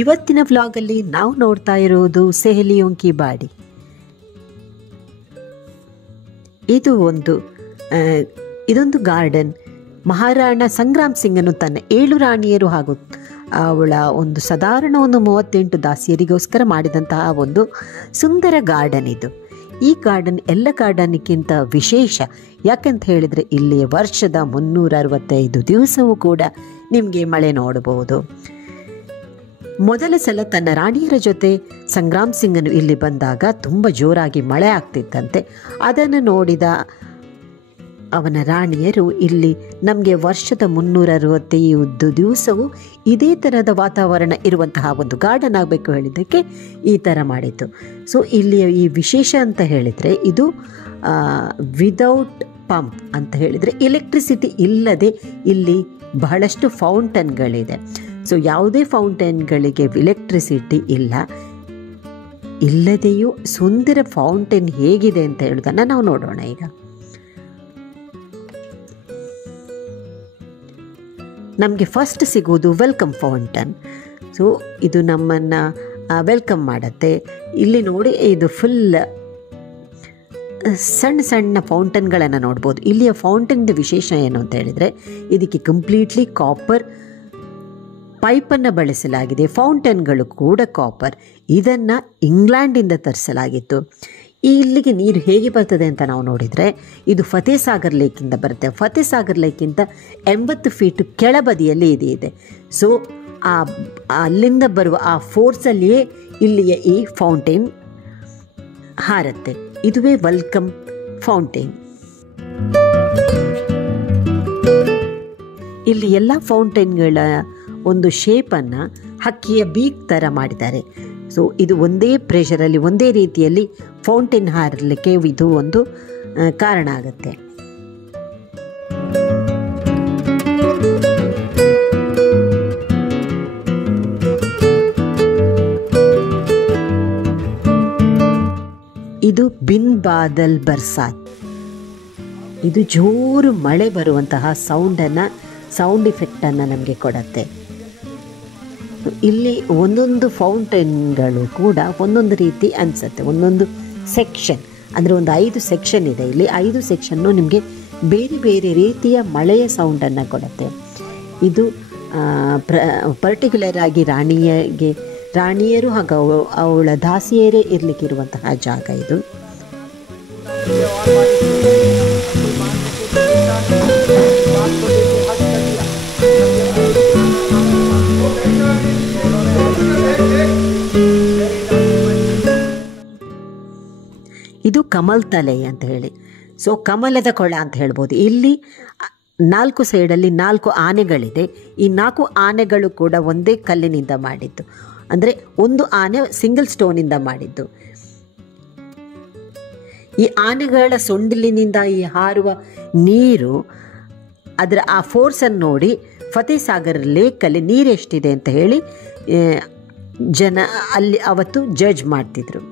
ಇವತ್ತಿನ ವ್ಲಾಗಲ್ಲಿ ನಾವು ನೋಡ್ತಾ ಇರೋದು ಸೆಹಲಿಯೋಂ ಕಿ ಬಾಡಿ. ಇದೊಂದು ಗಾರ್ಡನ್. ಮಹಾರಾಣಾ ಸಂಗ್ರಾಮ್ ಸಿಂಗನು ತನ್ನ 7 ರಾಣಿಯರು ಹಾಗೂ ಅವಳ ಒಂದು ಸಾಧಾರಣ 38 ದಾಸಿಯರಿಗೋಸ್ಕರ ಮಾಡಿದಂತಹ ಒಂದು ಸುಂದರ ಗಾರ್ಡನ್ ಇದು. ಈ ಗಾರ್ಡನ್ ಎಲ್ಲ ಗಾರ್ಡನ್ಗಿಂತ ವಿಶೇಷ. ಯಾಕಂತ ಹೇಳಿದರೆ ಇಲ್ಲಿ ವರ್ಷದ 365 ದಿವಸವೂ ಕೂಡ ನಿಮಗೆ ಮಳೆ ನೋಡಬಹುದು. ಮೊದಲ ಸಲ ತನ್ನ ರಾಣಿಯರ ಜೊತೆ ಸಂಗ್ರಾಮ್ ಸಿಂಗನು ಇಲ್ಲಿ ಬಂದಾಗ ತುಂಬ ಜೋರಾಗಿ ಮಳೆ ಆಗ್ತಿತ್ತಂತೆ. ಅದನ್ನು ನೋಡಿದ ಅವನ ರಾಣಿಯರು ಇಲ್ಲಿ ನಮಗೆ ವರ್ಷದ 365 ದಿವಸವೂ ಇದೇ ಥರದ ವಾತಾವರಣ ಇರುವಂತಹ ಒಂದು ಗಾರ್ಡನ್ ಆಗಬೇಕು ಹೇಳಿದ್ದಕ್ಕೆ ಈ ಥರ ಮಾಡಿತ್ತು. ಸೊ ಇಲ್ಲಿ ಈ ವಿಶೇಷ ಅಂತ ಹೇಳಿದರೆ ಇದು ವಿದೌಟ್ ಪಂಪ್ ಅಂತ ಹೇಳಿದರೆ ಎಲೆಕ್ಟ್ರಿಸಿಟಿ ಇಲ್ಲದೆ ಇಲ್ಲಿ ಬಹಳಷ್ಟು ಫೌಂಟನ್ಗಳಿದೆ. ಸೊ ಯಾವುದೇ ಫೌಂಟೇನ್ಗಳಿಗೆ ಎಲೆಕ್ಟ್ರಿಸಿಟಿ ಇಲ್ಲದೆಯೂ ಸುಂದರ ಫೌಂಟೇನ್ ಹೇಗಿದೆ ಅಂತ ಹೇಳೋದನ್ನು ನಾವು ನೋಡೋಣ. ಈಗ ನಮಗೆ ಫಸ್ಟ್ ಸಿಗೋದು ವೆಲ್ಕಮ್ ಫೌಂಟನ್. ಸೊ ಇದು ನಮ್ಮನ್ನು ವೆಲ್ಕಮ್ ಮಾಡುತ್ತೆ. ಇಲ್ಲಿ ನೋಡಿ, ಇದು ಫುಲ್ ಸಣ್ಣ ಸಣ್ಣ ಫೌಂಟನ್ಗಳನ್ನು ನೋಡ್ಬೋದು. ಇಲ್ಲಿಯ ಫೌಂಟನ್ದು ವಿಶೇಷ ಏನು ಅಂತ ಹೇಳಿದರೆ ಇದಕ್ಕೆ ಕಂಪ್ಲೀಟ್ಲಿ ಕಾಪರ್ ಪೈಪನ್ನು ಬಳಸಲಾಗಿದೆ. ಫೌಂಟನ್ಗಳು ಕೂಡ ಕಾಪರ್. ಇದನ್ನು ಇಂಗ್ಲೆಂಡಿಂದ ತರಿಸಲಾಗಿತ್ತು. ಇಲ್ಲಿಗೆ ನೀರು ಹೇಗೆ ಬರ್ತದೆ ಅಂತ ನಾವು ನೋಡಿದರೆ ಇದು ಫತೇಸಾಗರ್ ಲೇಕಿಂದ ಬರುತ್ತೆ. ಫತೇಸಾಗರ್ ಲೇಕಿಂದ 80 ಫೀಟ್ ಕೆಳಬದಿಯಲ್ಲಿ ಇದೆ. ಸೊ ಅಲ್ಲಿಂದ ಬರುವ ಆ ಫೋರ್ಸಲ್ಲಿಯೇ ಇಲ್ಲಿಯ ಈ ಫೌಂಟೇನ್ ಹಾರುತ್ತೆ. ಇದುವೇ ವೆಲ್ಕಮ್ ಫೌಂಟೇನ್. ಇಲ್ಲಿ ಎಲ್ಲ ಫೌಂಟೇನ್ಗಳ ಒಂದು ಶೇಪನ್ನು ಹಕ್ಕಿಯ ಬೀಕ್ ಥರ ಮಾಡಿದ್ದಾರೆ. ಸೊ ಇದು ಒಂದೇ ಪ್ರೆಷರಲ್ಲಿ ಒಂದೇ ರೀತಿಯಲ್ಲಿ ಫೌಂಟೇನ್ ಹಾರಲಿಕ್ಕೆ ಇದು ಒಂದು ಕಾರಣ ಆಗುತ್ತೆ. ಇದು ಬಿನ್ ಬಾದಲ್ ಬರ್ಸಾತ್. ಇದು ಜೋರು ಮಳೆ ಬರುವಂತಹ ಸೌಂಡ್ ಇಫೆಕ್ಟನ್ನು ನಮಗೆ ಕೊಡುತ್ತೆ. ಇಲ್ಲಿ ಒಂದೊಂದು ಫೌಂಟೇನ್ಗಳು ಕೂಡ ಒಂದೊಂದು ರೀತಿ ಅನಿಸುತ್ತೆ. ಒಂದೊಂದು ಸೆಕ್ಷನ್ ಅಂದರೆ ಒಂದು 5 ಸೆಕ್ಷನ್ ಇದೆ. ಇಲ್ಲಿ 5 ಸೆಕ್ಷನ್ನು ನಿಮಗೆ ಬೇರೆ ಬೇರೆ ರೀತಿಯ ಮಳೆಯ ಸೌಂಡನ್ನು ಕೊಡುತ್ತೆ. ಇದು ಪರ್ಟಿಕ್ಯುಲರ್ ಆಗಿ ರಾಣಿಯರು ಹಾಗೂ ಅವಳ ದಾಸಿಯರೇ ಇರಲಿಕ್ಕಿರುವಂತಹ ಜಾಗ ಇದು. ಇದು ಕಮಲ್ ತಲೆ ಅಂತ ಹೇಳಿ, ಸೊ ಕಮಲದ ಕೊಳ ಅಂತ ಹೇಳ್ಬೋದು. ಇಲ್ಲಿ 4 ಸೈಡಲ್ಲಿ 4 ಆನೆಗಳಿದೆ. ಈ 4 ಆನೆಗಳು ಕೂಡ ಒಂದೇ ಕಲ್ಲಿನಿಂದ ಮಾಡಿದ್ದು. ಅಂದರೆ ಒಂದು ಆನೆ ಸಿಂಗಲ್ ಸ್ಟೋನಿಂದ ಮಾಡಿದ್ದು. ಈ ಆನೆಗಳ ಸೊಂಡಿಲಿನಿಂದ ಈ ಹಾರುವ ನೀರು ಅದರ ಆ ಫೋರ್ಸನ್ನು ನೋಡಿ ಫತೇಸಾಗರ್ ಲೇಕಲ್ಲಿ ನೀರು ಎಷ್ಟಿದೆ ಅಂತ ಹೇಳಿ ಜನ ಅಲ್ಲಿ ಅವತ್ತು ಜಡ್ಜ್ ಮಾಡ್ತಿದ್ರು.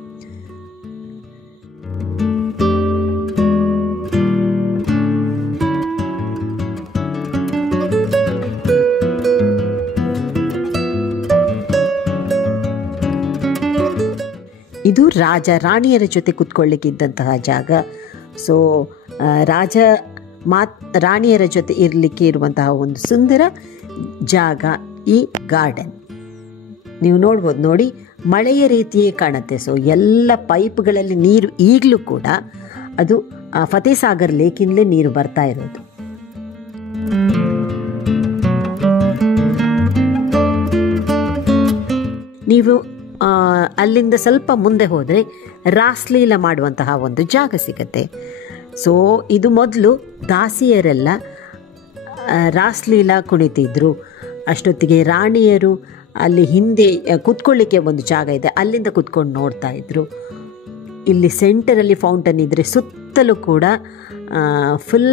ಇದು ರಾಣಿಯರ ಜೊತೆ ಕೂತ್ಕೊಳ್ಳಿಕ್ಕಿದ್ದಂತಹ ಜಾಗ. ಸೊ ರಾಣಿಯರ ಜೊತೆ ಇರಲಿಕ್ಕೆ ಇರುವಂತಹ ಒಂದು ಸುಂದರ ಜಾಗ ಈ ಗಾರ್ಡನ್. ನೀವು ನೋಡ್ಬೋದು, ನೋಡಿ ಮಳೆಯ ರೀತಿಯೇ ಕಾಣುತ್ತೆ. ಸೊ ಎಲ್ಲ ಪೈಪ್ಗಳಲ್ಲಿ ನೀರು ಈಗಲೂ ಕೂಡ ಅದು ಫತೇಸಾಗರ್ ಲೇಕಿಂದಲೇ ನೀರು ಬರ್ತಾ ಇರೋದು. ನೀವು ಅಲ್ಲಿಂದ ಸ್ವಲ್ಪ ಮುಂದೆ ಹೋದರೆ ರಾಸ್ಲೀಲಾ ಮಾಡುವಂತಹ ಒಂದು ಜಾಗ ಸಿಗತ್ತೆ. ಸೊ ಇದು ಮೊದಲು ದಾಸಿಯರೆಲ್ಲ ರಾಸ್ಲೀಲಾ ಕುಣಿತಿದ್ರು. ಅಷ್ಟೊತ್ತಿಗೆ ರಾಣಿಯರು ಅಲ್ಲಿ ಹಿಂದೆ ಕೂತ್ಕೊಳ್ಳಿಕ್ಕೆ ಒಂದು ಜಾಗ ಇದೆ, ಅಲ್ಲಿಂದ ಕೂತ್ಕೊಂಡು ನೋಡ್ತಾ ಇದ್ರು. ಇಲ್ಲಿ ಸೆಂಟರಲ್ಲಿ ಫೌಂಟೇನ್ ಇದ್ದರೆ ಸುತ್ತಲೂ ಕೂಡ ಫುಲ್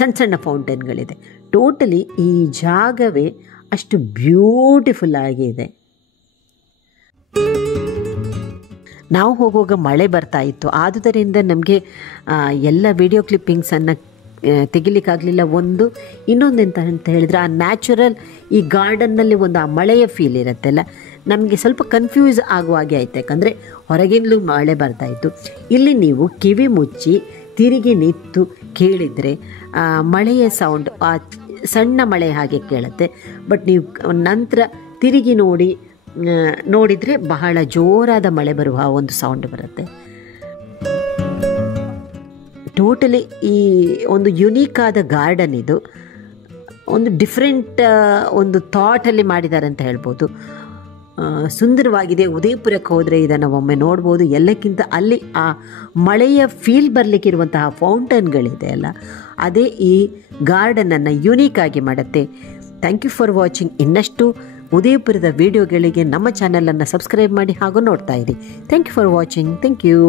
ಸಣ್ಣ ಸಣ್ಣ ಫೌಂಟೇನ್ಗಳಿದೆ. ಟೋಟಲಿ ಈ ಜಾಗವೇ ಅಷ್ಟು ಬ್ಯೂಟಿಫುಲ್ ಆಗಿದೆ. ನಾವು ಹೋಗುವಾಗ ಮಳೆ ಬರ್ತಾ ಇತ್ತು. ಆದುದರಿಂದ ನಮಗೆ ಎಲ್ಲ ವಿಡಿಯೋ ಕ್ಲಿಪ್ಪಿಂಗ್ಸನ್ನು ತೆಗಿಲಿಕ್ಕಾಗಲಿಲ್ಲ. ಇನ್ನೊಂದು ಎಂತ ಅಂತ ಹೇಳಿದರೆ, ಆ ನ್ಯಾಚುರಲ್ ಈ ಗಾರ್ಡನ್ನಲ್ಲಿ ಒಂದು ಆ ಮಳೆಯ ಫೀಲ್ ಇರುತ್ತಲ್ಲ, ನಮಗೆ ಸ್ವಲ್ಪ ಕನ್ಫ್ಯೂಸ್ ಆಗುವ ಹಾಗೆ ಆಯಿತು. ಯಾಕಂದರೆ ಹೊರಗಿಂದಲೂ ಮಳೆ ಬರ್ತಾಯಿತ್ತು. ಇಲ್ಲಿ ನೀವು ಕಿವಿ ಮುಚ್ಚಿ ತಿರುಗಿ ನಿಂತು ಕೇಳಿದರೆ ಮಳೆಯ ಸೌಂಡ್ ಆ ಸಣ್ಣ ಮಳೆ ಹಾಗೆ ಕೇಳುತ್ತೆ. ಬಟ್ ನೀವು ನಂತರ ತಿರುಗಿ ನೋಡಿದರೆ ಬಹಳ ಜೋರಾದ ಮಳೆ ಬರುವ ಒಂದು ಸೌಂಡ್ ಬರುತ್ತೆ. ಟೋಟಲಿ ಈ ಒಂದು ಯುನೀಕಾದ ಗಾರ್ಡನ್ ಇದು. ಒಂದು ಡಿಫ್ರೆಂಟ್ ಒಂದು ಥಾಟಲ್ಲಿ ಮಾಡಿದ್ದಾರೆ ಅಂತ ಹೇಳ್ಬೋದು. ಸುಂದರವಾಗಿದೆ. ಉದಯಪುರಕ್ಕೆ ಹೋದರೆ ಇದನ್ನು ಒಮ್ಮೆ ನೋಡ್ಬೋದು. ಎಲ್ಲಕ್ಕಿಂತ ಅಲ್ಲಿ ಆ ಮಳೆಯ ಫೀಲ್ ಬರಲಿಕ್ಕಿರುವಂತಹ ಫೌಂಟನ್ಗಳಿದೆ ಅಲ್ಲ, ಅದೇ ಈ ಗಾರ್ಡನನ್ನು ಯುನೀಕಾಗಿ ಮಾಡುತ್ತೆ. Thank you for watching. ಇನ್ನಷ್ಟು ಉದಯಪುರದ ವಿಡಿಯೋಗಳಿಗೆ ನಮ್ಮ ಚಾನಲನ್ನು ಸಬ್ಸ್ಕ್ರೈಬ್ ಮಾಡಿ ಹಾಗೂ ನೋಡ್ತಾ ಇರಿ. Thank you for watching. Thank you.